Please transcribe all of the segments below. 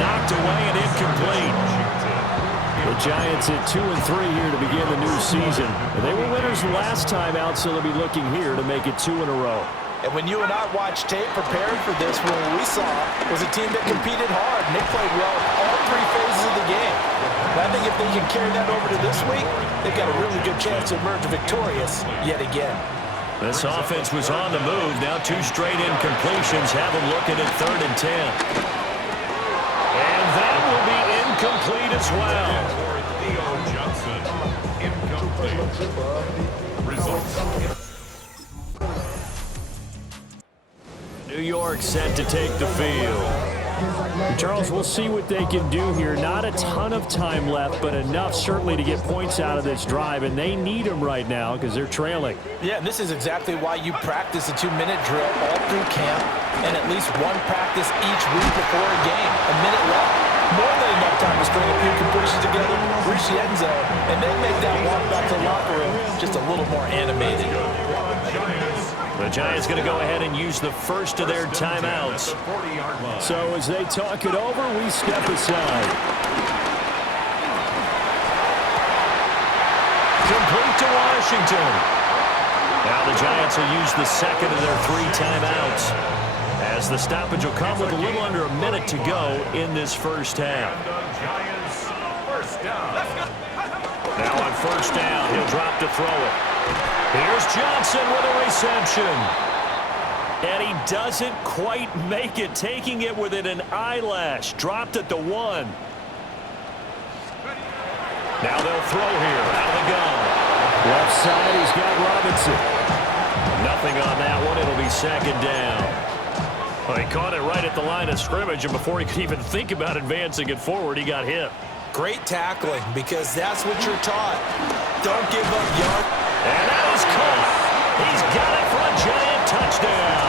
knocked away and incomplete. The Giants at 2-3 here to begin the new season. They were winners last time out, so they'll be looking here to make it 2 in a row. And when you and I watched tape preparing for this one, what we saw was a team that competed hard, and they played well all 3 phases of the game. But I think if they can carry that over to this week, they've got a really good chance to emerge victorious yet again. This offense was on the move. Now 2 straight incompletions have them looking at 3rd and 10. And that will be incomplete as well. Theo Johnson, incomplete. Results. New York set to take the field. Charles, we'll see what they can do here. Not a ton of time left, but enough certainly to get points out of this drive, and they need them right now because they're trailing. Yeah, and this is exactly why you practice a 2-minute drill all through camp and at least one practice each week before a game. A minute left. More than enough time to string a few completions together, reach the end zone, and then make that walk back to the locker room just a little more animated. The Giants going to go ahead and use the first of their timeouts. So as they talk it over, we step aside. Complete to Washington. Now the Giants will use the second of their 3 timeouts, as the stoppage will come with a little under a minute to go in this first half. Now on first down, he'll drop to throw it. Here's Johnson with a reception. And he doesn't quite make it, taking it within an eyelash. Dropped at the 1. Now they'll throw here out of the gun. Left side, he's got Robinson. Nothing on that one. It'll be 2nd down. Well, he caught it right at the line of scrimmage, and before he could even think about advancing it forward, he got hit. Great tackling, because that's what you're taught. Don't give up yard. And that is caught. He's got it for a Giant touchdown.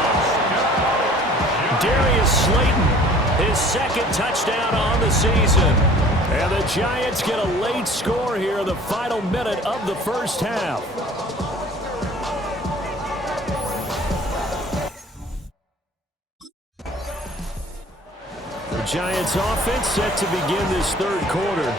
Darius Slayton, his 2nd touchdown on the season. And the Giants get a late score here in the final minute of the first half. The Giants offense set to begin this 3rd quarter.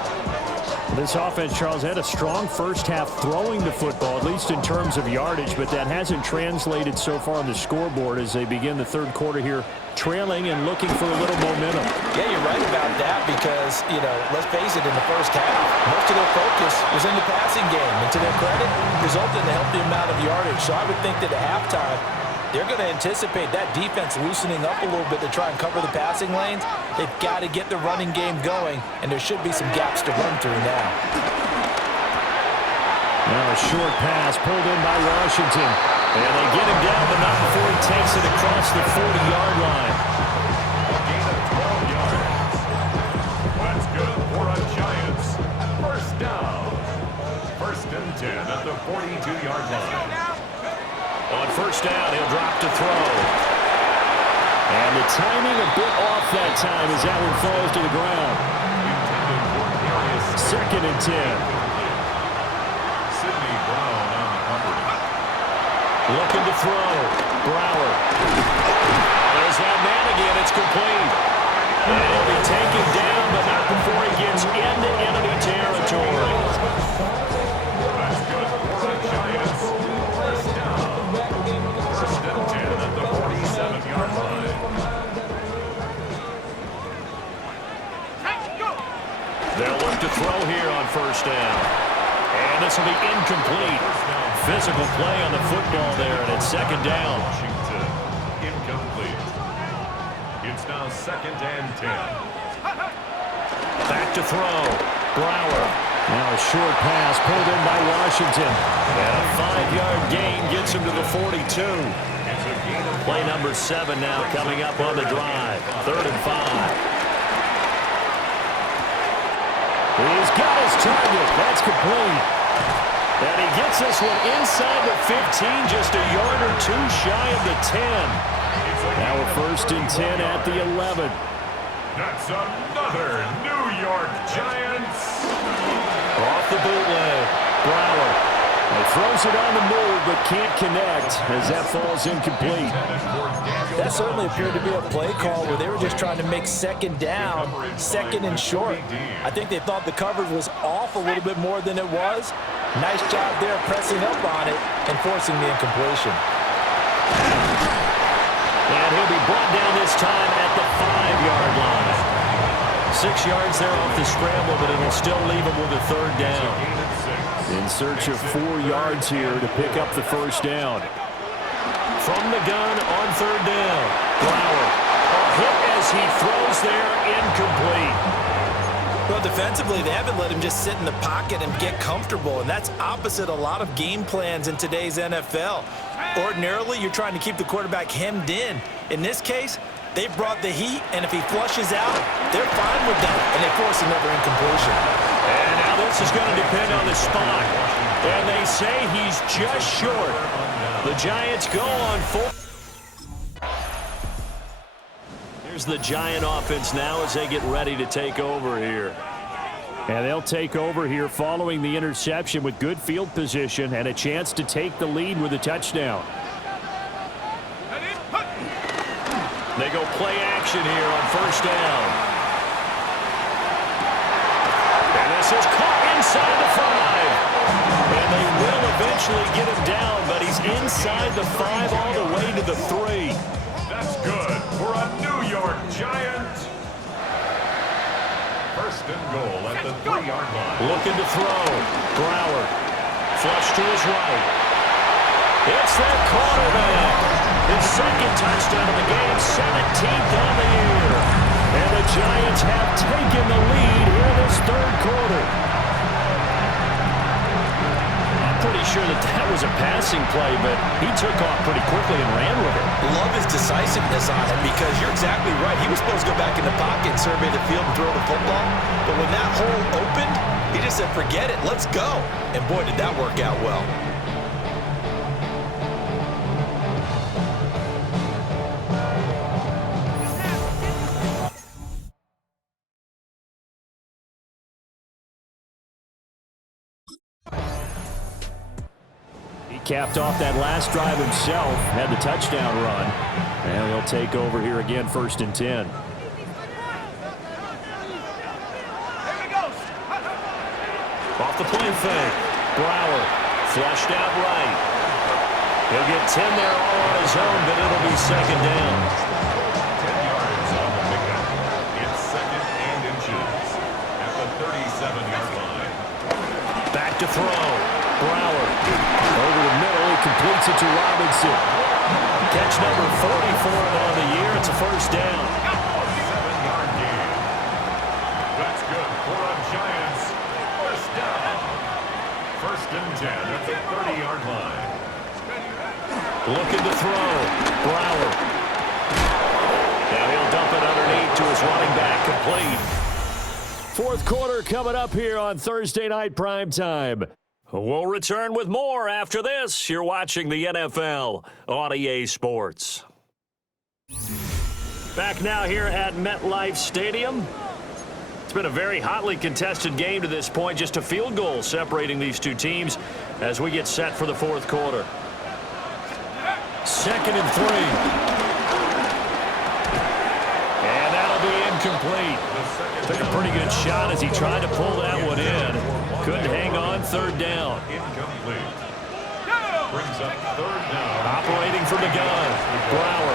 This offense, Charles, had a strong first half throwing the football, at least in terms of yardage, but that hasn't translated so far on the scoreboard as they begin the 3rd quarter here, trailing and looking for a little momentum. Yeah, you're right about that because, let's face it, in the first half, most of their focus was in the passing game. And to their credit, resulted in a healthy amount of yardage. So I would think that at halftime, they're going to anticipate that defense loosening up a little bit to try and cover the passing lanes. They've got to get the running game going, and there should be some gaps to run through now. Now a short pass pulled in by Washington. And they get him down, but not before he takes it across the 40-yard line. A gain of 12 yards. That's good for a Giants. First down. 1st and 10 at the 42-yard line. On first down, he'll drop to throw. And the timing a bit off that time as that one falls to the ground. 2nd and 10. Sidney Brown on the coverage. Looking to throw. Brower. There's that man again. It's complete. And he'll be taken down, but not before he gets into enemy territory. That's good for a Giants. First down. 1st and 10 at the 47-yard line. They'll look to throw here on first down. And this will be incomplete. Physical play on the football there, and it's 2nd down. Washington, incomplete. It's now 2nd and 10. Back to throw. Brower. Now a short pass pulled in by Washington. And a 5-yard gain gets him to the 42. It's a gain of Play number 7 now coming up on the drive. 3rd and 5. He's got his target. That's complete. And he gets this one inside the 15, just a yard or 2 shy of the 10. Now a 1st and 10 at the 11. That's another New York Giants. Off the bootleg. Brower. He throws it on the move, but can't connect as that falls incomplete. That certainly appeared to be a play call where they were just trying to make second down, second and short. I think they thought the coverage was off a little bit more than it was. Nice job there pressing up on it and forcing the incompletion. And he'll be brought down this time at the 5-yard line. 6 yards there off the scramble, but it'll still leave him with a third down. In search of 4 yards here to pick up the first down. From the gun on third down. Brower. A hit as he throws there, incomplete. Well, defensively, they haven't let him just sit in the pocket and get comfortable, and that's opposite a lot of game plans in today's NFL. Ordinarily, you're trying to keep the quarterback hemmed in. In this case, they brought the heat, and if he flushes out, they're fine with that, and they force another incompletion. And now this is going to depend on the spot. And they say he's just short. The Giants go on full. Here's the Giant offense now as they get ready to take over here. And they'll take over here following the interception with good field position and a chance to take the lead with a touchdown. They go play action here on first down. And this is caught inside the 5. And they will eventually get him down, but he's inside the 5 all the way to the 3. That's good for a New York Giant. First and goal at the 3-yard line. Looking to throw. Brower. Flush to his right. It's that quarterback. His second touchdown of the game, 17th on the year. And the Giants have taken the lead here in this third quarter. I'm pretty sure that was a passing play, but he took off pretty quickly and ran with it. Love his decisiveness on it because you're exactly right. He was supposed to go back in the pocket and survey the field and throw the football. But when that hole opened, he just said, forget it, let's go. And boy, did that work out well. Capped off that last drive himself, had the touchdown run, and he'll take over here again, first and 10. Off the play fake. Brower flushed out right. He'll get 10 there all on his own, but it'll be second down. 10 yards on the pickup. It's second and inches at the 37-yard line. Back to throw. Brower over the middle. He completes it to Robinson. Catch number 44 on the year. It's a first down. A 7-yard gain. That's good for a Giants first down. First and 10 at the 30-yard line. Looking to throw. Brower. Now he'll dump it underneath to his running back. Complete. Fourth quarter coming up here on Thursday Night Primetime. We'll return with more after this. You're watching the NFL on EA Sports. Back now here at MetLife Stadium. It's been a very hotly contested game to this point. Just a field goal separating these two teams as we get set for the fourth quarter. Second and 3. And that'll be incomplete. Took a pretty good shot as he tried to pull that one in. Couldn't hang on, third down. Incomplete. Brings up third down. Operating from the gun. Brower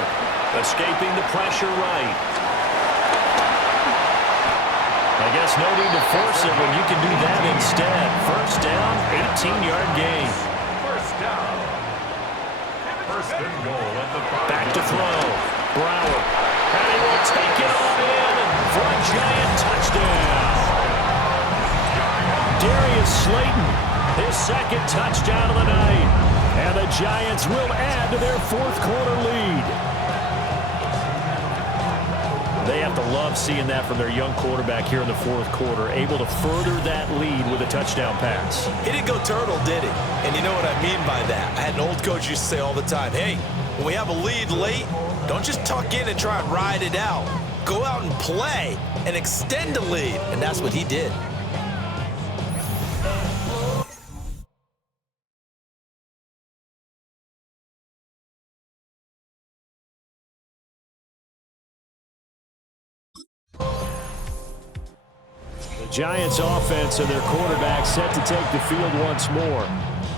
escaping the pressure right. I guess no need to force it when you can do that instead. First down, 18-yard gain. First down. First and goal at the 5. Back to throw. Brower. And he will take it on in for a Giant touchdown. Darius Slayton, his second touchdown of the night. And the Giants will add to their fourth quarter lead. They have to love seeing that from their young quarterback here in the fourth quarter, able to further that lead with a touchdown pass. He didn't go turtle, did he? And you know what I mean by that. I had an old coach used to say all the time, hey, when we have a lead late, don't just tuck in and try and ride it out. Go out and play and extend the lead. And that's what he did. Giants offense and their quarterback set to take the field once more.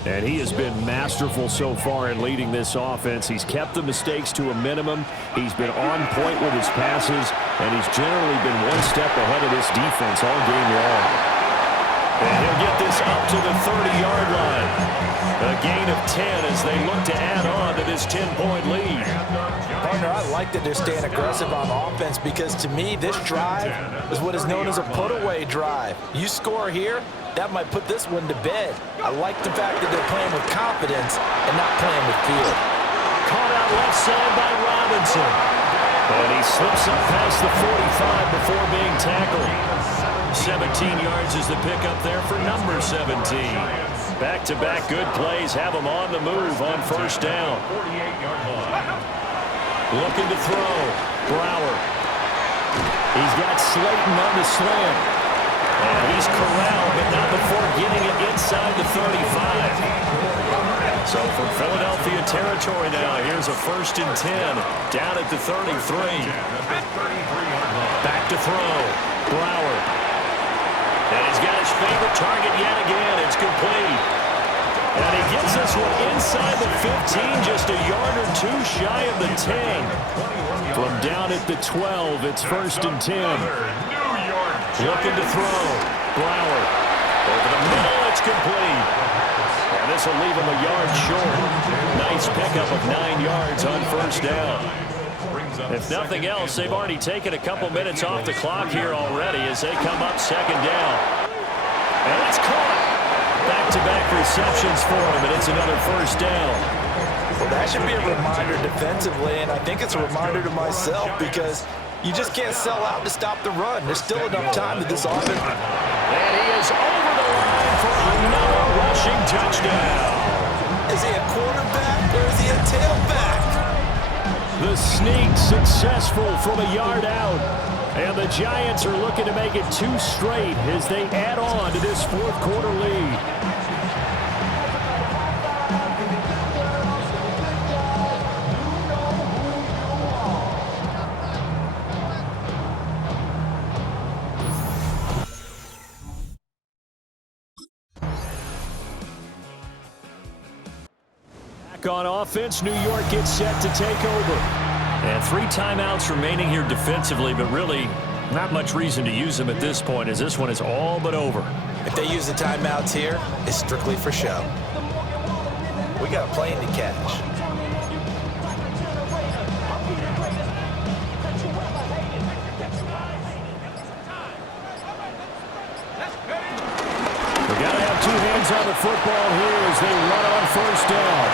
And he has been masterful so far in leading this offense. He's kept the mistakes to a minimum. He's been on point with his passes, and he's generally been one step ahead of this defense all game long. And he'll get this up to the 30-yard line. A gain of 10 as they look to add on to this 10-point lead. Partner, I like that they're staying aggressive on offense because, to me, this drive is what is known as a put-away drive. You score here, that might put this one to bed. I like the fact that they're playing with confidence and not playing with fear. Caught out left side by Robinson. And he slips up past the 45 before being tackled. 17 yards is the pickup there for number 17. Back-to-back good plays have him on the move on first down. Looking to throw. Brower. He's got Slayton on the slant. And he's corralled, but not before getting it inside the 35. So from Philadelphia territory now, here's a 1st and 10 down at the 33. Back to throw. Brower. And he's got his favorite target yet again. It's complete. And he gets this one inside the 15, just a yard or two shy of the 10. From down at the 12, it's 1st and 10. Looking to throw. Brower. Over the middle, it's complete. And this will leave him a yard short. Nice pickup of 9 yards on first down. If nothing else, they've already taken a couple minutes off the clock here already as they come up 2nd down. And it's caught. Back-to-back receptions for him, and it's another 1st down. Well, that should be a reminder defensively, and I think it's a reminder to myself because you just can't sell out to stop the run. There's still enough time to this offense. And he is over the line for another rushing touchdown. Is he a quarterback or is he a tailback? The sneak successful from a yard out. And the Giants are looking to make it 2 straight as they add on to this 4th quarter lead. On offense, New York gets set to take over. And 3 timeouts remaining here defensively, but really not much reason to use them at this point as this one is all but over. If they use the timeouts here, it's strictly for show. We got a plane to catch. We got to have 2 hands on the football here as they run on first down.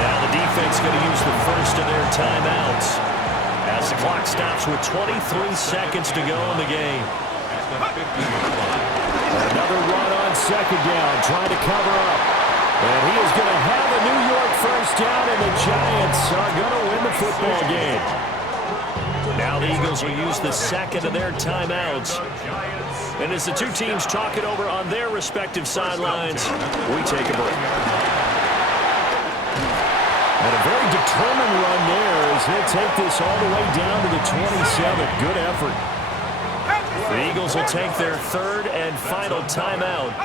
Now the defense going to use the first of their timeouts as the clock stops with 23 seconds to go in the game. Another run on 2nd down, trying to cover up. And he is going to have a New York first down, and the Giants are going to win the football game. Now the Eagles will use the 2nd of their timeouts. And as the 2 teams talk it over on their respective sidelines, we take a break. And a very determined run there as he'll take this all the way down to the 27. Good effort. The Eagles will take their 3rd and final timeout.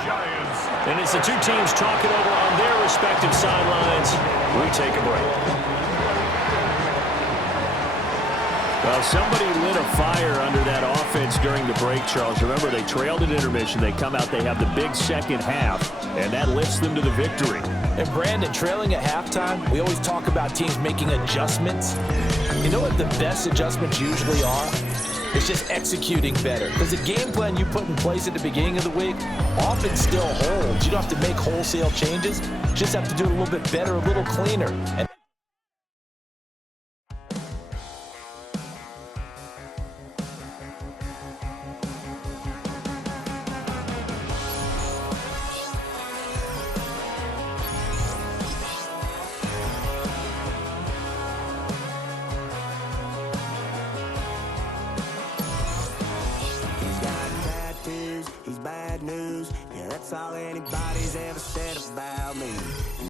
And as the 2 teams talk it over on their respective sidelines, we take a break. Well, somebody lit a fire under that offense during the break, Charles. Remember, they trailed at intermission. They come out, they have the big second half, and that lifts them to the victory. And Brandon, trailing at halftime, we always talk about teams making adjustments. You know what the best adjustments usually are? It's just executing better. Because the game plan you put in place at the beginning of the week often still holds. You don't have to make wholesale changes. You just have to do it a little bit better, a little cleaner. And